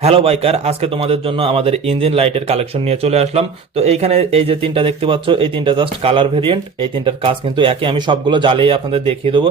Hello biker, আজকে তোমাদের জন্য আমাদের ইঞ্জিন লাইটের কালেকশন নিয়ে চলে আসলাম। তো এইখানে এই যে তিনটা দেখতে পাচ্ছ, এই তিনটা জাস্ট কালার ভেরিয়েন্ট। এই তিনটার কাজ কিন্তু একই, আমি সবগুলো জ্বালিয়ে আপনাদের দেখিয়ে দেবো।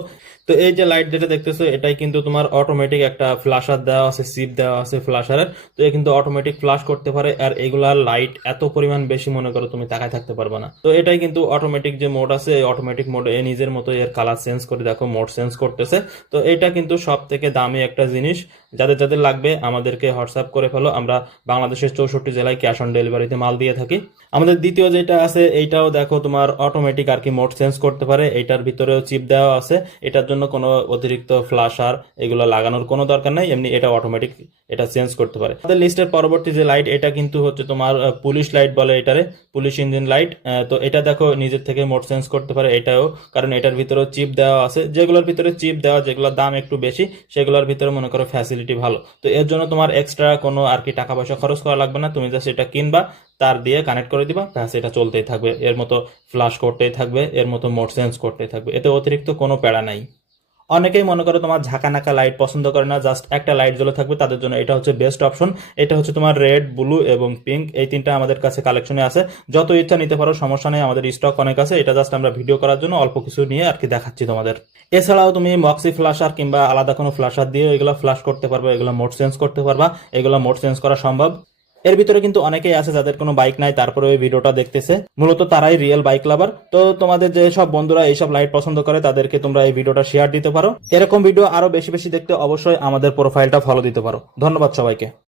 তো এই যে লাইট যেটা দেখতেছো, এটাই কিন্তু তোমার অটোমেটিক একটা ফ্ল্যাশার দেওয়া আছে, সিপ দেওয়া আছে ফ্ল্যাশারের। তো এ কিন্তু অটোমেটিক ফ্ল্যাশ করতে পারে, আর এগুলার লাইট এত পরিমাণ বেশি, মনে করো তুমি তাকায় থাকতে পারবে না। তো এটাই কিন্তু অটোমেটিক যে মোড আছে, এই অটোমেটিক মোড এ নিজের মতো এর কালার চেঞ্জ করে, দেখো মোড চেঞ্জ করতেছে। তো এটা কিন্তু সব থেকে দামি একটা জিনিস। যাদের যাদের লাগবে আমাদেরকে হোয়াটসঅ্যাপ করে ফেলো, আমরা বাংলাদেশের 64 জেলায় ক্যাশ অন ডেলিভারিতে মাল দিয়ে থাকি। আমাদের দ্বিতীয় যেটা আছে, এইটাও দেখো তোমার অটোমেটিক আর কি মোড চেঞ্জ করতে পারে, এইটার ভিতরেও চিপ দেওয়া আছে। এটার জন্য কোনো অতিরিক্ত ফ্ল্যাশার এগুলো লাগানোর কোনো দরকার নাই, এমনি এটা অটোমেটিক এটা চেঞ্জ করতে পারে। আমাদের লিস্টের পরবর্তী যে লাইট, এটা কিন্তু হচ্ছে তোমার পুলিশ লাইট বলে এটারে, পুলিশ ইঞ্জিন লাইট। তো এটা দেখো নিজের থেকে মোড চেঞ্জ করতে পারে এটাও, কারণ এটার ভিতরেও চিপ দেওয়া আছে। যেগুলোর ভিতরে চিপ দেওয়া, যেগুলোর দাম একটু বেশি, সেগুলোর ভিতরে মনে করো ফ্যাসিলিটি ভালো। তো এর জন্য তোমার এক্সট্রা কোনো আর কি টাকা পয়সা খরচ করা লাগবে না, তুমি জাস্ট এটা কিনবা, তার দিয়ে কানেক্ট করে দিবা, ব্যাস এটা চলতেই থাকবে, এর মতো ফ্লাশ করতেই থাকবে, এর মতো মোড চেঞ্জ করতেই থাকবে, এতে অতিরিক্ত কোনো প্যারা নাই। অনেকেই মনে করো তোমার ঝাঁকানাকা লাইট পছন্দ করে না, জাস্ট একটা লাইট জ্বলে থাকবে, তাদের জন্য এটা হচ্ছে বেস্ট অপশন। এটা হচ্ছে তোমার রেড, ব্লু এবং পিঙ্ক, এই তিনটা আমাদের কাছে কালেকশনে আছে। যত ইচ্ছা নিতে পারো, সমস্যা নেই, আমাদের স্টক অনেক আছে। এটা জাস্ট আমরা ভিডিও করার জন্য অল্প কিছু নিয়ে আর কি দেখাচ্ছি তোমাদের। এছাড়াও তুমি মক্সি ফ্ল্যাশার কিংবা আলাদা কোনো ফ্ল্যাশার দিয়ে এগুলো ফ্ল্যাশ করতে পারবে, এগুলো মোড চেঞ্জ করতে পারবা, এগুলো মোড চেঞ্জ করা সম্ভব। এর ভিতরে কিন্তু অনেকেই আছে যাদের কোনো বাইক নাই, তারপরে ওই ভিডিওটা দেখতেছে, মূলত তারাই রিয়েল বাইক লাভার। তো তোমাদের যে সব বন্ধুরা এইসব লাইট পছন্দ করে, তাদেরকে তোমরা এই ভিডিওটা শেয়ার দিতে পারো। এরকম ভিডিও আরো বেশি বেশি দেখতে অবশ্যই আমাদের প্রোফাইলটা ফলো দিতে পারো। ধন্যবাদ সবাইকে।